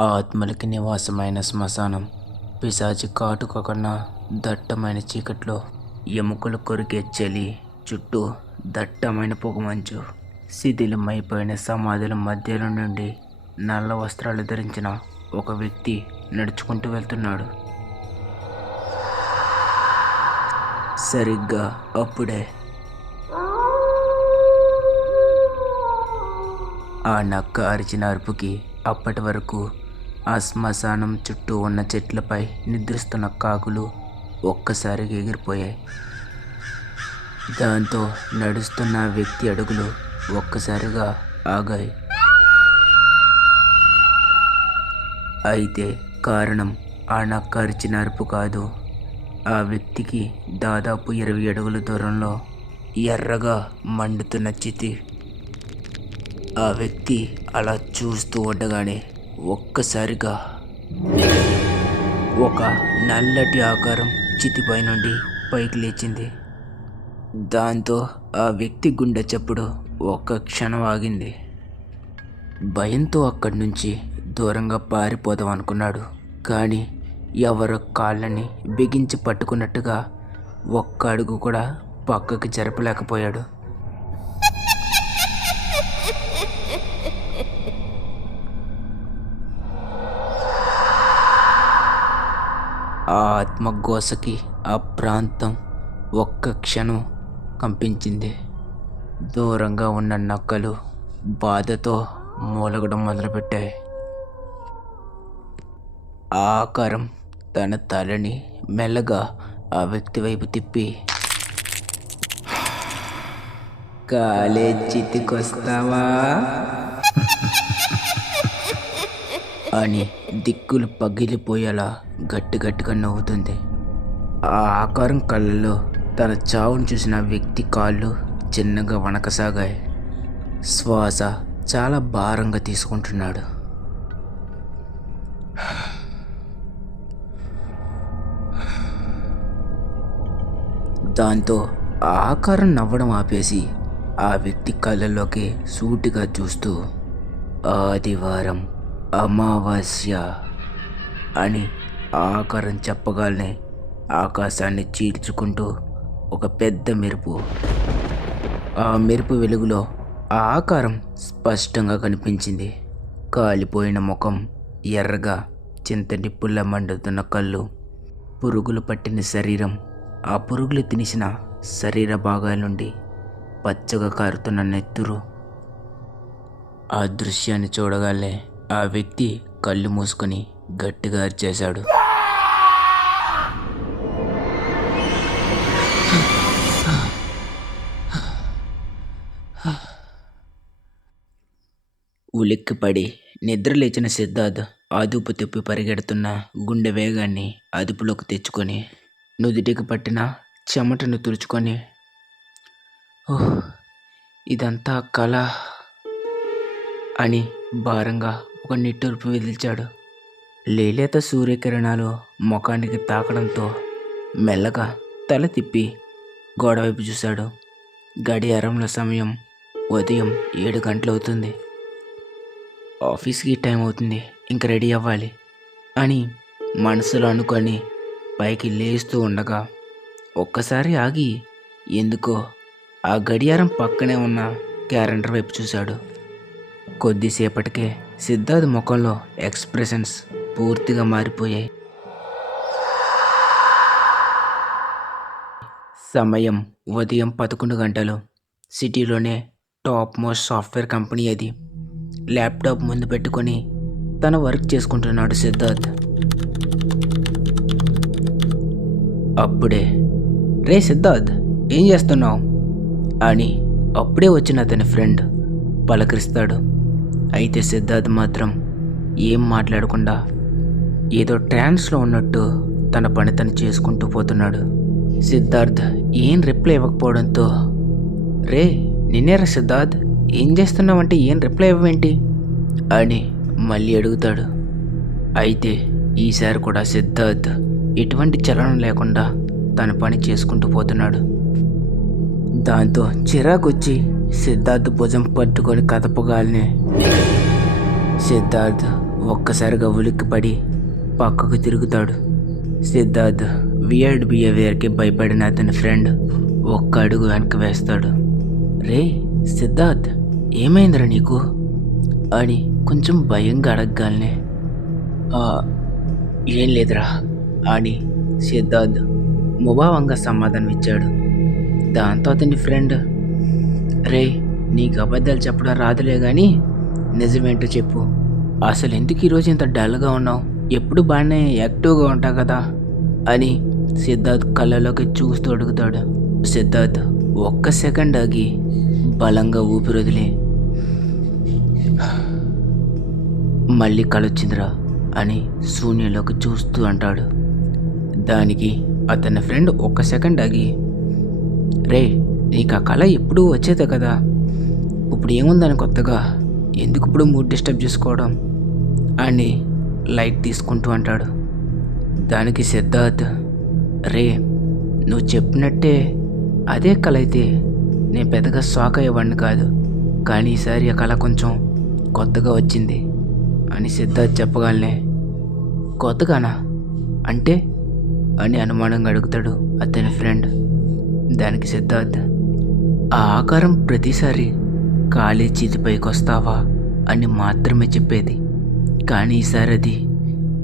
ఆత్మలకి నివాసమైన శ్మశానం. పిశాచి కాటుక కన్నా దట్టమైన చీకట్లో ఎముకలు కొరికే చలి చుట్టూ దట్టమైన పొగమంచు. శిథిలమైపోయిన సమాధుల మధ్యలో నుండి నల్ల వస్త్రాలు ధరించిన ఒక వ్యక్తి నడుచుకుంటూ వెళ్తున్నాడు. సరిగ్గా అప్పుడే ఆ నక్క అరిచిన అరుపుకి అప్పటి వరకు ఆ శ్మశానం చుట్టూ ఉన్న చెట్లపై నిద్రిస్తున్న కాకులు ఒక్కసారిగా ఎగిరిపోయాయి. దాంతో నడుస్తున్న వ్యక్తి అడుగులు ఒక్కసారిగా ఆగాయి. అయితే కారణం ఆ నక్క అరిచిన అరుపు కాదు. ఆ వ్యక్తికి దాదాపు ఇరవై అడుగుల దూరంలో ఎర్రగా మండుతున్న చితి. ఆ వ్యక్తి అలా చూస్తూ ఉండగానే ఒక్కసారిగా ఒక నల్లటి ఆకారం చితిపై నుండి పైకి లేచింది. దాంతో ఆ వ్యక్తి గుండె చప్పుడు ఒక్క క్షణం ఆగింది. భయంతో అక్కడి నుంచి దూరంగా పారిపోదాం అనుకున్నాడు. కానీ ఎవరో కాళ్ళని బిగించి పట్టుకున్నట్టుగా ఒక్క అడుగు కూడా పక్కకి జరపలేకపోయాడు. ఆ ఆత్మఘోషకి ఆ ప్రాంతం ఒక్క క్షణం కంపించింది. దూరంగా ఉన్న నక్కలు బాధతో మూలగడం మొదలుపెట్టాయి. ఆ ఆకారం తన తలని మెల్లగా ఆ వ్యక్తి వైపు తిప్పి కాలేజ్ చితికొస్తావా? అని దిక్కులు పగిలిపోయేలా గట్టి గట్టిగా నవ్వుతుంది. ఆ ఆకారం కళ్ళలో తన చావును చూసిన వ్యక్తి కాళ్ళు చిన్నగా వణకసాగాయి. శ్వాస చాలా భారంగా తీసుకుంటున్నాడు. దాంతో ఆ ఆకారం నవ్వడం ఆపేసి ఆ వ్యక్తి కళ్ళలోకి సూటిగా చూస్తూ ఆదివారం అమావాస్య అని ఆ ఆకారం చెప్పగానే ఆకాశాన్ని చీల్చుకుంటూ ఒక పెద్ద మెరుపు. ఆ మెరుపు వెలుగులో ఆ ఆకారం స్పష్టంగా కనిపించింది. కాలిపోయిన ముఖం ఎర్రగా చింత పుల్ల మండుతున్న కళ్ళు పురుగులు పట్టిన శరీరం ఆ పురుగులు తినిసిన శరీర భాగాల నుండి పచ్చగా కారుతున్న నెత్తురు. ఆ దృశ్యాన్ని చూడగానే ఆ వ్యక్తి కళ్ళు మూసుకొని గట్టిగా అరిచేశాడు. ఉలిక్కిపడి నిద్రలేచిన సిద్ధార్థ్ ఆదుపు తిప్పి పరిగెడుతున్న గుండె వేగాన్ని అదుపులోకి తెచ్చుకొని నుదుటికి పట్టిన చెమటను తుడుచుకొని ఓహ్ ఇదంతా కళ అని భారంగా ఒక నిట్టూర్పు విదిల్చాడు. లేలేత సూర్యకిరణాలు ముఖానికి తాకడంతో మెల్లగా తల తిప్పి గోడవైపు చూశాడు. గడియారంలో సమయం ఉదయం ఏడు గంటలవుతుంది. ఆఫీస్కి టైం అవుతుంది. ఇంక రెడీ అవ్వాలి అని మనసులో అనుకొని పైకి లేస్తూ ఉండగా ఒక్కసారి ఆగి ఎందుకో ఆ గడియారం పక్కనే ఉన్న క్యాలెండర్ వైపు చూశాడు. కొద్దిసేపటికే సిద్ధార్థ్ ముఖంలో ఎక్స్ప్రెషన్స్ పూర్తిగా మారిపోయాయి. సమయం ఉదయం పదకొండు గంటలు. సిటీలోనే టాప్ మోస్ట్ సాఫ్ట్వేర్ కంపెనీ అది. ల్యాప్టాప్ ముందు పెట్టుకొని తన వర్క్ చేసుకుంటున్నాడు సిద్ధార్థ్. అప్పుడే రే సిద్ధార్థ్ ఏం చేస్తున్నావు? అని అప్పుడే వచ్చిన అతని ఫ్రెండ్ పలకరిస్తాడు. అయితే సిద్ధార్థ్ మాత్రం ఏం మాట్లాడకుండా ఏదో ట్రాన్స్లో ఉన్నట్టు తన పని తను చేసుకుంటూ పోతున్నాడు. సిద్ధార్థ్ ఏం రిప్లై ఇవ్వకపోవడంతో రే నిన్నేరా సిద్ధార్థ్ ఏం చేస్తున్నావంటే ఏం రిప్లై ఇవ్వవేంటి? అని మళ్ళీ అడుగుతాడు. అయితే ఈసారి కూడా సిద్ధార్థ్ ఎటువంటి చలనం లేకుండా తన పని చేసుకుంటూ పోతున్నాడు. దాంతో చిరాకొచ్చి సిద్ధార్థ్ భుజం పట్టుకొని కదపగానే సిద్ధార్థ్ ఒక్కసారిగా ఉలిక్కిపడి పక్కకు తిరుగుతాడు. సిద్ధార్థ్ వియర్డ్ బిహేవియర్కి భయపడిన అతని ఫ్రెండ్ ఒక్క అడుగు వెనక్కి వేస్తాడు. రే సిద్ధార్థ్ ఏమైందిరా నీకు? అని కొంచెం భయంగా అడగగానే ఏం లేదురా అని సిద్ధార్థ్ ముభావంగా సమాధానం ఇచ్చాడు దాంతో అతని ఫ్రెండ్ రే నీకు అబద్ధాలు చెప్పడం రాదులే కానీ నిజమేంటో చెప్పు. అసలు ఎందుకు ఈరోజు ఇంత డల్గా ఉన్నావు? ఎప్పుడు బాగానే యాక్టివ్గా ఉంటావు కదా? అని సిద్ధార్థ్ కళ్ళలోకి చూస్తూ అడుగుతాడు. సిద్ధార్థ్ ఒక్క సెకండ్ ఆగి బలంగా ఊపిరి మళ్ళీ కలొచ్చిందిరా అని శూన్యంలోకి చూస్తూ అంటాడు. దానికి అతని ఫ్రెండ్ ఒక్క సెకండ్ ఆగి రే నీకు ఆ కళ ఎప్పుడూ వచ్చేదే కదా. ఇప్పుడు ఏముందని కొత్తగా? ఎందుకు ఇప్పుడు మూడ్ డిస్టర్బ్ చేసుకోవడం? అని లైట్ తీసుకుంటూ అంటాడు. దానికి సిద్ధార్థ్ రే నువ్వు చెప్పినట్టే అదే కళ అయితే నేను పెద్దగా షాక్ అయ్యేవాడిని కాదు. కానీ ఈసారి ఆ కళ కొంచెం కొత్తగా వచ్చింది అని సిద్ధార్థ్ చెప్పగానే కొత్తగానా? అంటే? అని అనుమానంగా అడుగుతాడు అతని ఫ్రెండ్ దానికి సిద్ధార్థ్ ఆ ఆకారం ప్రతిసారి ఖాళీ చేతిపైకి వస్తావా అని మాత్రమే చెప్పేది. కానీ ఈసారి అది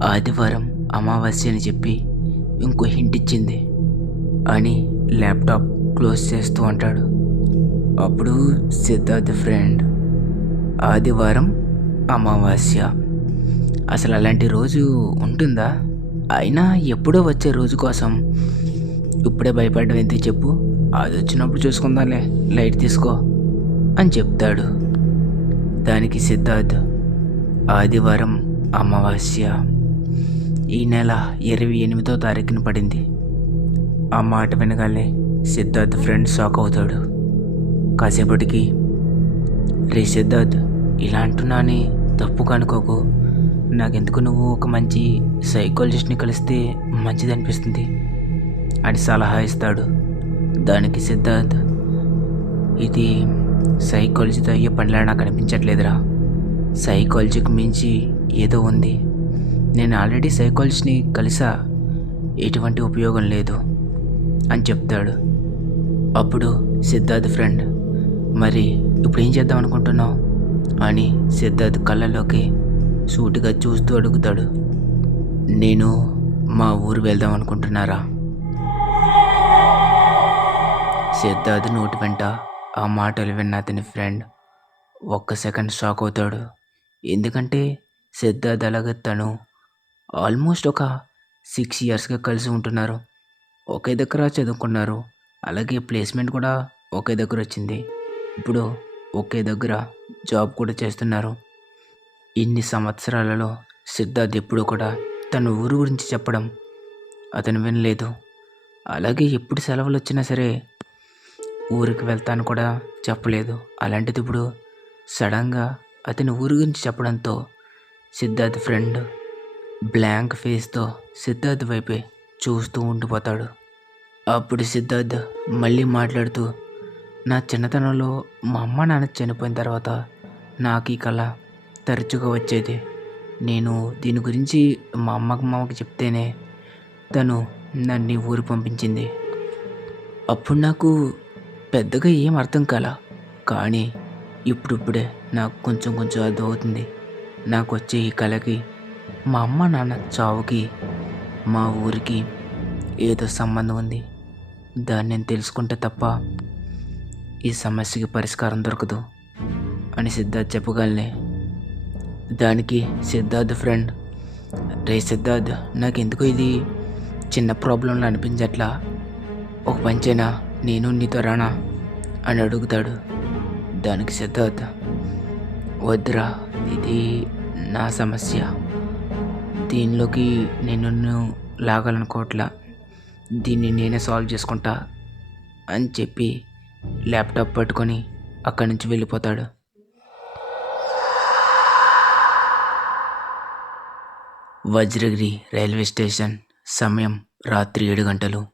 ఆదివారం అమావాస్య అని చెప్పి ఇంకో హింట్ ఇచ్చింది. అని ల్యాప్టాప్ క్లోజ్ చేస్తూ అంటాడు. అప్పుడు సిద్ధార్థ్ ఫ్రెండ్ ఆదివారం అమావాస్య. అసలు అలాంటి రోజు ఉంటుందా? అయినా ఎప్పుడో వచ్చే రోజు కోసం ఇప్పుడే భయపడడం ఎందుకు చెప్పు. అది వచ్చినప్పుడు చూసుకుందాంలే లైట్ తీసుకో అని చెప్తాడు. దానికి సిద్ధార్థ్ ఆదివారం అమావాస్య. ఈ నెల ఇరవై ఎనిమిదో తారీఖున పడింది. ఆ మాట వినగానే సిద్ధార్థ్ ఫ్రెండ్ షాక్ అవుతాడు. కాసేపటికి రే సిద్ధార్థ్ ఇలా అంటున్నానే తప్పు కనుకోకు. నాకెందుకు నువ్వు ఒక మంచి సైకాలజిస్ట్ని కలిస్తే మంచిది అనిపిస్తుంది అని సలహా ఇస్తాడు. దానికి సిద్ధార్థ్ ఇది సైకాలజీతో అయ్యే పనిలా నాకు అనిపించట్లేదురా. సైకాలజీకి మించి ఏదో ఉంది. నేను ఆల్రెడీ సైకాలజిస్ట్ని కలిసా ఎటువంటి ఉపయోగం లేదు అని చెప్తాడు. అప్పుడు సిద్ధార్థ్ ఫ్రెండ్ మరి ఇప్పుడు ఏం చేద్దాం అనుకుంటున్నావు? అని సిద్ధార్థ్ కళ్ళలోకి సూటిగా చూస్తూ అడుగుతాడు. నేను మా ఊరు వెళ్దాం అనుకుంటున్నారా? సిద్ధార్థ్ నోటి వెంట ఆ మాటలు విన్న అతని ఫ్రెండ్ ఒక్క సెకండ్ షాక్ అవుతాడు. ఎందుకంటే సిద్ధార్థ్ అలాగే తను ఆల్మోస్ట్ ఒక సిక్స్ ఇయర్స్గా కలిసి ఉంటున్నారు. ఒకే దగ్గర చదువుకున్నారు. అలాగే ప్లేస్మెంట్ కూడా ఒకే దగ్గర వచ్చింది. ఇప్పుడు ఒకే దగ్గర జాబ్ కూడా చేస్తున్నారు. ఇన్ని సంవత్సరాలలో సిద్ధార్థ్ ఎప్పుడూ కూడా తన ఊరు గురించి చెప్పడం అతను వినలేదు. అలాగే ఎప్పుడు సెలవులు వచ్చినా సరే ఊరికి వెళ్తాను కూడా చెప్పలేదు. అలాంటిది ఇప్పుడు సడన్గా అతని ఊరి గురించి చెప్పడంతో సిద్ధార్థ్ ఫ్రెండ్ బ్లాంక్ ఫేస్తో సిద్ధార్థ్ వైపే చూస్తూ ఉండిపోతాడు. అప్పుడు సిద్ధార్థ్ మళ్ళీ మాట్లాడుతూ నా చిన్నతనంలో మా అమ్మ నాన్న చనిపోయిన తర్వాత నాకు ఈ కళ తరచుగా వచ్చేది. నేను దీని గురించి మా అమ్మకి మామకి చెప్తేనే తను నన్ను ఊరు పంపించింది. అప్పుడు నాకు పెద్దగా ఏం అర్థం కాల. కానీ ఇప్పుడిప్పుడే నాకు కొంచెం కొంచెం అర్థమవుతుంది. నాకు వచ్చే ఈ కళకి మా అమ్మ నాన్న చావుకి మా ఊరికి ఏదో సంబంధం ఉంది. దాన్ని నేను తెలుసుకుంటే తప్ప ఈ సమస్యకి పరిష్కారం దొరకదు అని సిద్ధార్థ్ చెప్పగలనే. దానికి సిద్ధార్థ్ ఫ్రెండ్ రే సిద్ధార్థ్ నాకు ఎందుకు ఇది చిన్న ప్రాబ్లంలో అనిపించట్లా? ఒక పంచైనా నేను నీతో రానా? అని అడుగుతాడు. దానికి సిద్ధార్థ వద్దురా ఇది నా సమస్య. దీనిలోకి నేను లాగాలనుకోవట్లా. దీన్ని నేనే సాల్వ్ చేసుకుంటా అని చెప్పి ల్యాప్టాప్ పట్టుకొని అక్కడి నుంచి వెళ్ళిపోతాడు. వజ్రగిరి రైల్వే స్టేషన్ సమయం రాత్రి ఏడు గంటలు.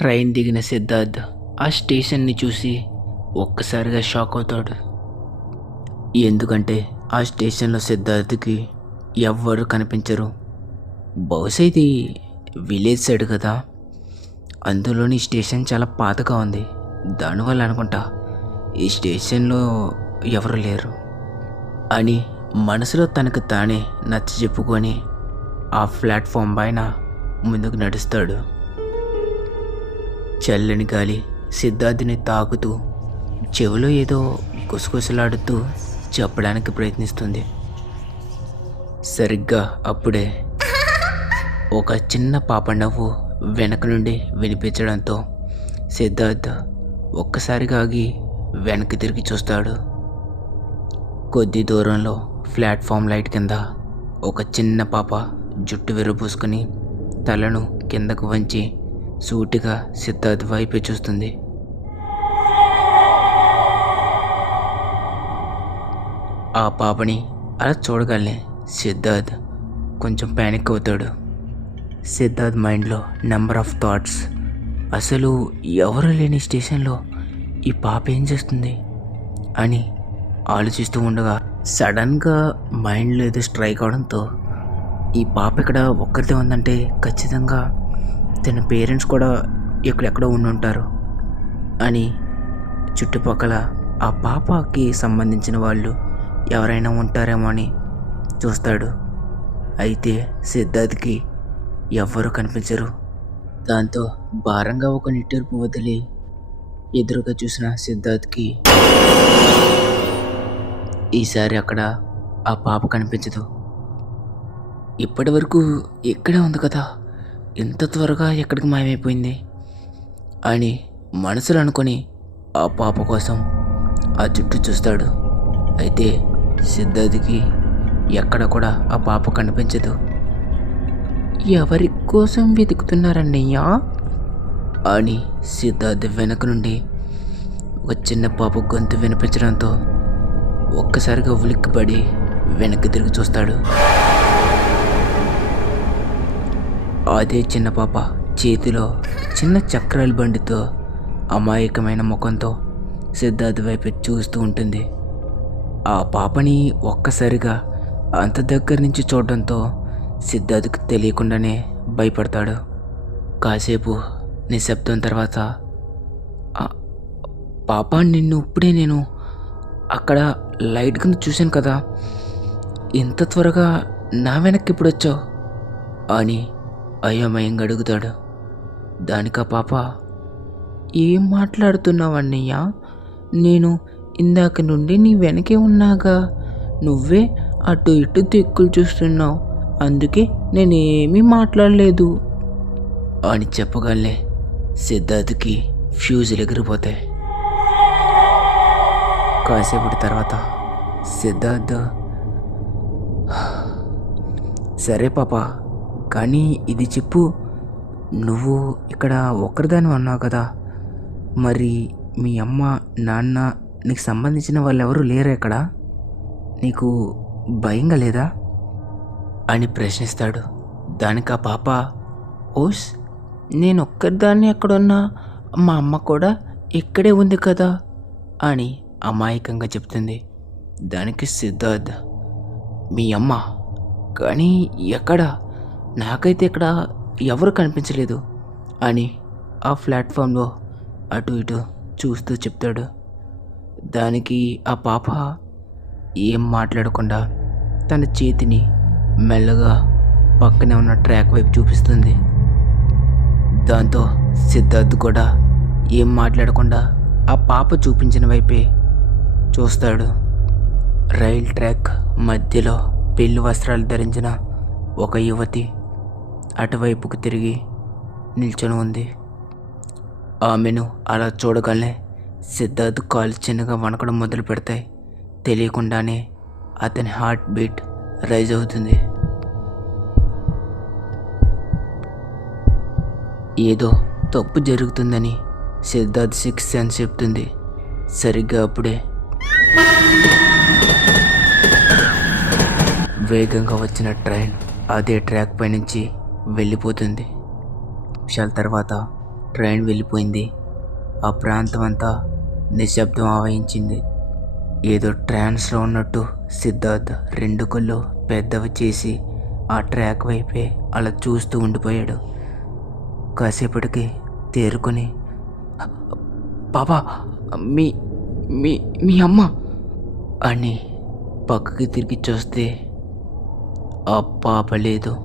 ట్రైన్ దిగిన సిద్ధార్థ్ ఆ స్టేషన్ని చూసి ఒక్కసారిగా షాక్ అవుతాడు. ఎందుకంటే ఆ స్టేషన్లో సిద్ధార్థకి ఎవ్వరు కనిపించరు. బహుశా ఇది విలేజ్ సైడ్ కదా. అందులోని స్టేషన్ చాలా పాతగా ఉంది. దానివల్ల అనుకుంటా ఈ స్టేషన్లో ఎవరు లేరు. అని మనసులో తనకు తానే నచ్చ చెప్పుకొని ఆ ప్లాట్ఫామ్ పైన ముందుకు నడుస్తాడు. చల్లని గాలి సిద్ధార్థిని తాకుతూ చెవిలో ఏదో గుసగుసలాడుతూ చెప్పడానికి ప్రయత్నిస్తుంది. సరిగ్గా అప్పుడే ఒక చిన్న పాప నవ్వు వెనక నుండి వినిపించడంతో సిద్ధార్థ ఒక్కసారిగా ఆగి వెనక్కి తిరిగి చూస్తాడు. కొద్ది దూరంలో ప్లాట్ఫామ్ లైట్ కింద ఒక చిన్న పాప జుట్టు విరబూసుకుని తలను కిందకు వంచి సూటిగా సిద్ధార్థ్ వైపే చూస్తుంది. ఆ పాపని అలా చూడగలనే సిద్ధార్థ్ కొంచెం ప్యానిక్ అవుతాడు. సిద్ధార్థ్ మైండ్లో నెంబర్ ఆఫ్ థాట్స్ అసలు ఎవరు లేని స్టేషన్లో ఈ పాప ఏం చేస్తుంది? అని ఆలోచిస్తూ ఉండగా సడన్గా మైండ్లో ఏదో స్ట్రైక్ అవడంతో ఈ పాప ఇక్కడ ఒక్కరితే ఉందంటే ఖచ్చితంగా తన పేరెంట్స్ కూడా ఎక్కడెక్కడో ఉండి ఉంటారు అని చుట్టుపక్కల ఆ పాపకి సంబంధించిన వాళ్ళు ఎవరైనా ఉంటారేమో అని చూస్తాడు. అయితే సిద్ధార్థ్కి ఎవ్వరూ కనిపించరు. దాంతో భారంగా ఒక నిట్టూర్పు వదిలి ఎదురుగా చూసిన సిద్ధార్థ్కి ఈసారి అక్కడ ఆ పాప కనిపించదు. ఇప్పటి వరకు ఇక్కడే ఉంది కదా. ఇంత త్వరగా ఎక్కడికి మాయమైపోయింది? అని మనసులు అనుకొని ఆ పాప కోసం ఆ చుట్టూ చూస్తాడు. అయితే సిద్ధార్థికి ఎక్కడ కూడా ఆ పాప కనిపించదు. ఎవరి కోసం వెతుకుతున్నారన్నయ్యా? అని సిద్ధార్థ్ వెనక నుండి ఒక చిన్న పాప గొంతు వినిపించడంతో ఒక్కసారిగా ఉలిక్కిపడి వెనక్కి తిరిగి చూస్తాడు. అదే చిన్న పాప చేతిలో చిన్న చక్రాల బండితో అమాయకమైన ముఖంతో సిద్ధార్థ వైపు చూస్తూ ఉంటుంది. ఆ పాపని ఒక్కసారిగా అంత దగ్గర నుంచి చూడడంతో సిద్ధార్థకు తెలియకుండానే భయపడతాడు. కాసేపు నిశ్శబ్దం తర్వాత పాప నిన్ను ఇప్పుడే నేను అక్కడ లైట్ కింద చూశాను కదా. ఇంత త్వరగా నా వెనక్కి ఇప్పుడు వచ్చావు? అని అయోమయంగా అడుగుతాడు. దానికి పాప ఏం మాట్లాడుతున్నావన్నయ్య? నేను ఇందాక నుండి నీ వెనకే ఉన్నాగా. నువ్వే అటు ఇటు దిక్కులు చూస్తున్నావు. అందుకే నేనేమీ మాట్లాడలేదు. అని చెప్పగలే సిద్ధార్థ్కి ఫ్యూజులు ఎగిరిపోతాయి. కాసేపటి తర్వాత సిద్ధార్థ సరే పాప కానీ ఇది చెప్పు. నువ్వు ఇక్కడ ఒక్కరిదాని అన్నావు కదా. మరి మీ అమ్మ నాన్న నీకు సంబంధించిన వాళ్ళు ఎవరు లేరు ఇక్కడ? నీకు భయంగా లేదా? అని ప్రశ్నిస్తాడు. దానికి ఆ పాప ఓస్ నేను ఒక్కరిదాన్ని ఎక్కడున్నా మా అమ్మ కూడా ఇక్కడే ఉంది కదా అని అమాయకంగా చెప్తుంది. దానికి సిద్ధార్థ్ మీ అమ్మ కానీ ఎక్కడ? నాకైతే ఇక్కడ ఎవరు కనిపించలేదు అని ఆ ప్లాట్ఫామ్లో అటు ఇటు చూస్తూ చెప్తాడు. దానికి ఆ పాప ఏం మాట్లాడకుండా తన చేతిని మెల్లగా పక్కనే ఉన్న ట్రాక్ వైపు చూపిస్తుంది. దాంతో సిద్ధార్థ్ కూడా ఏం మాట్లాడకుండా ఆ పాప చూపించిన వైపే చూస్తాడు. రైల్ ట్రాక్ మధ్యలో పెళ్ళి వస్త్రాలు ధరించిన ఒక యువతి అటువైపుకు తిరిగి నిల్చొని ఉంది. ఆమెను అలా చూడగానే సిద్ధార్థ్ కాలు చిన్నగా వణకడం మొదలు పెడతాయి. తెలియకుండానే అతని హార్ట్ బీట్ రైజ్ అవుతుంది. ఏదో తప్పు జరుగుతుందని సిద్ధార్థ్ సిక్స్ సెన్స్ చెప్తుంది. సరిగ్గా అప్పుడే వేగంగా వచ్చిన ట్రైన్ అదే ట్రాక్ పై నుంచి వెళ్ళిపోతుంది. నిమిషాల తర్వాత ట్రైన్ వెళ్ళిపోయింది. ఆ ప్రాంతం అంతా నిశ్శబ్దం ఆవహించింది. ఏదో ట్రాన్స్లో ఉన్నట్టు సిద్ధార్థ్ రెండు కళ్ళు పెద్దవి చేసి ఆ ట్రాక్ వైపే అలా చూస్తూ ఉండిపోయాడు. కాసేపటికి తేరుకొని పాపా మీ మీ మీ అమ్మ అని పక్కకి తిరిగి చూస్తే ఆ పాప లేదు.